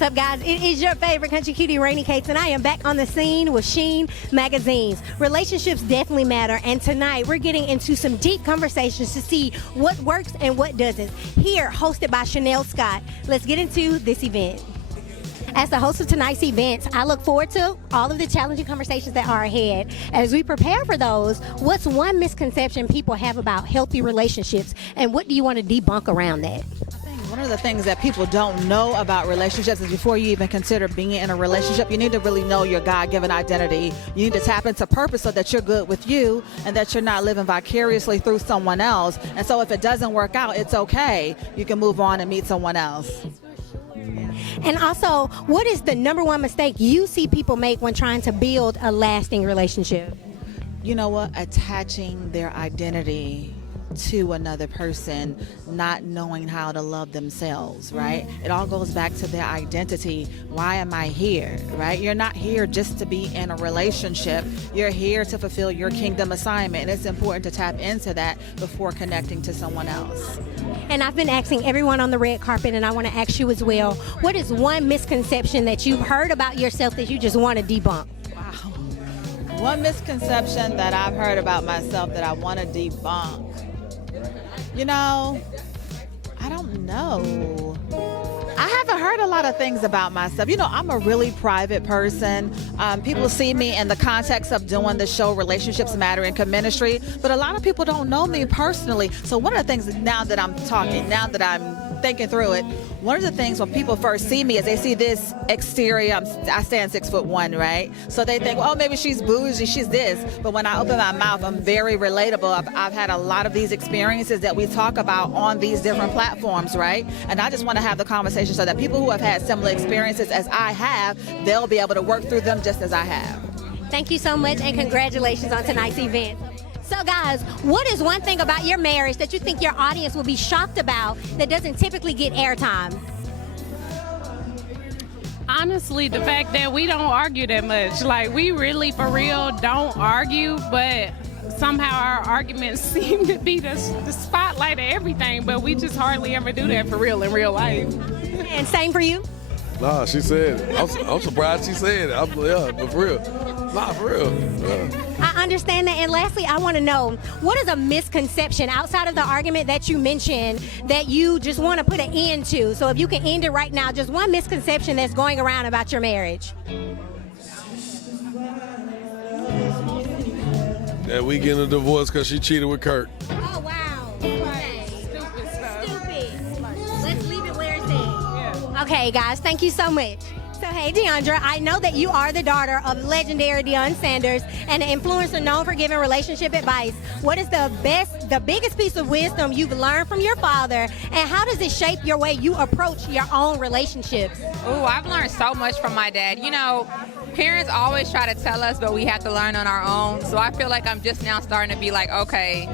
What's up, guys? It is your favorite country cutie, Rainy Cates, and I am back on the scene with Sheen Magazines. Relationships definitely matter, and tonight we're getting into some deep conversations to see what works and what doesn't. Here, hosted by Chanel Scott. Let's get into this event. As the host of tonight's event, I look forward to all of the challenging conversations that are ahead. As we prepare for those, what's one misconception people have about healthy relationships, and what do you want to debunk around that? One of the things that people don't know about relationships is before you even consider being in a relationship, you need to really know your God-given identity. You need to tap into purpose so that you're good with you and that you're not living vicariously through someone else. And so if it doesn't work out, it's okay. You can move on and meet someone else. And also, what is the number one mistake you see people make when trying to build a lasting relationship? You know what? Attaching their identity to another person, not knowing how to love themselves, right? It all goes back to their identity. Why am I here, right? You're not here just to be in a relationship. You're here to fulfill your kingdom assignment, and it's important to tap into that before connecting to someone else. And I've been asking everyone on the red carpet, and I want to ask you as well, what is one misconception that you've heard about yourself that you just want to debunk? Wow. One misconception that I've heard about myself that I want to debunk. You know, I don't know. I haven't heard a lot of things about myself. You know, I'm a really private person. People see me in the context of doing the show Relationships Matter in Ministry, but a lot of people don't know me personally. So one of the things now that I'm talking, now that I'm thinking through it, one of the things when people first see me is they see this exterior. I stand 6'1", right? So they think, oh, maybe she's bougie, she's this. But when I open my mouth, I'm very relatable. I've had a lot of these experiences that we talk about on these different platforms, right? And I just want to have the conversation so that people who have had similar experiences as I have, they'll be able to work through them just as I have. Thank you so much, and congratulations on tonight's event. So guys, what is one thing about your marriage that you think your audience will be shocked about that doesn't typically get airtime? Honestly, the fact that we don't argue that much. Like, we really, for real, don't argue, but somehow our arguments seem to be the spotlight of everything, but we just hardly ever do that for real in real life. And same for you? Nah, she said it. I'm surprised she said it. Yeah, but for real. Nah, for real. Yeah. I understand that. And lastly, I want to know, what is a misconception outside of the argument that you mentioned that you just want to put an end to? So if you can end it right now, just one misconception that's going around about your marriage. That we getting a divorce because she cheated with Kurt. Oh, wow. Okay. Stupid stuff. Stupid. Let's leave it where it's at. Yeah. Okay, guys, thank you so much. So, hey, Deandra, I know that you are the daughter of legendary Deion Sanders and an influencer known for giving relationship advice. What is the biggest piece of wisdom you've learned from your father, and how does it shape your way you approach your own relationships? Oh, I've learned so much from my dad. You know, parents always try to tell us, but we have to learn on our own. So I feel like I'm just now starting to be like, okay,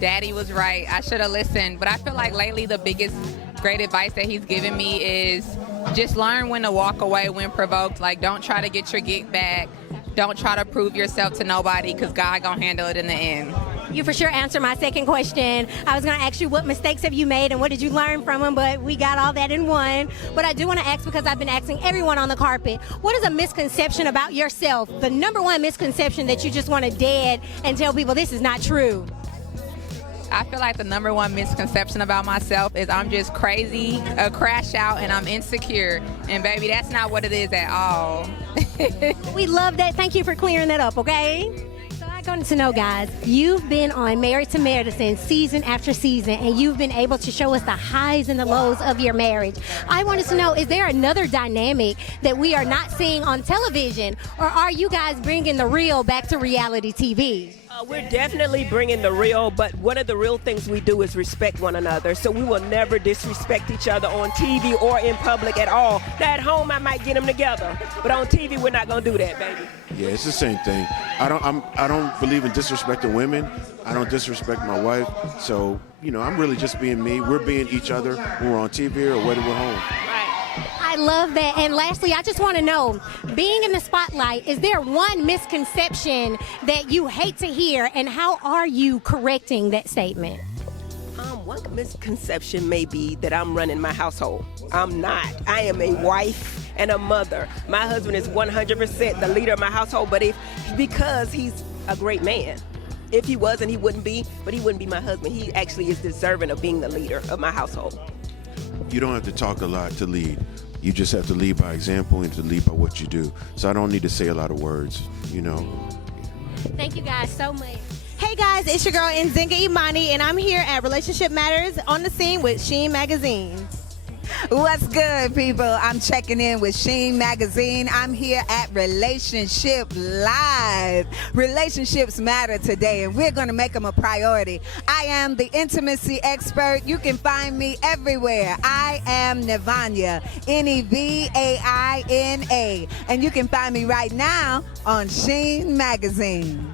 Daddy was right. I should have listened. But I feel like lately the biggest great advice that he's given me is just learn when to walk away when provoked. Like, don't try to get your get back. Don't try to prove yourself to nobody, because God gonna handle it in the end. You for sure answered my second question. I was going to ask you what mistakes have you made and what did you learn from them, but we got all that in one. But I do want to ask, because I've been asking everyone on the carpet, what is a misconception about yourself? The number one misconception that you just want to dead and tell people this is not true. I feel like the number one misconception about myself is I'm just crazy, a crash out, and I'm insecure. And baby, that's not what it is at all. We love that. Thank you for clearing that up, okay? So I wanted to know, guys, you've been on Married to Medicine season after season, and you've been able to show us the highs and the lows of your marriage. I wanted to know, is there another dynamic that we are not seeing on television, or are you guys bringing the real back to reality TV? We're definitely bringing the real, but one of the real things we do is respect one another. So we will never disrespect each other on TV or in public at all. Now at home I might get them together, but on TV we're not gonna do that, baby. Yeah, it's the same thing. I don't believe in disrespecting women. I don't disrespect my wife. So, you know, I'm really just being me. We're being each other when we're on TV or whether we're home. I love that. And lastly, I just want to know, being in the spotlight, is there one misconception that you hate to hear, and how are you correcting that statement? One misconception may be that I'm running my household. I'm not. I am a wife. and a mother. My husband is 100% the leader of my household, but because he's a great man. If he wasn't, he wouldn't be, but he wouldn't be my husband. He actually is deserving of being the leader of my household. You don't have to talk a lot to lead. You just have to lead by example and to lead by what you do. So I don't need to say a lot of words, you know. Thank you guys so much. Hey guys, it's your girl Nzinga Imani, and I'm here at Relationship Matters on the scene with Sheen Magazine. What's good, people? I'm checking in with Sheen Magazine. I'm here at Relationship Live. Relationships matter today, and we're going to make them a priority. I am the intimacy expert. You can find me everywhere. I am Nevania, Nevaina, and you can find me right now on Sheen Magazine.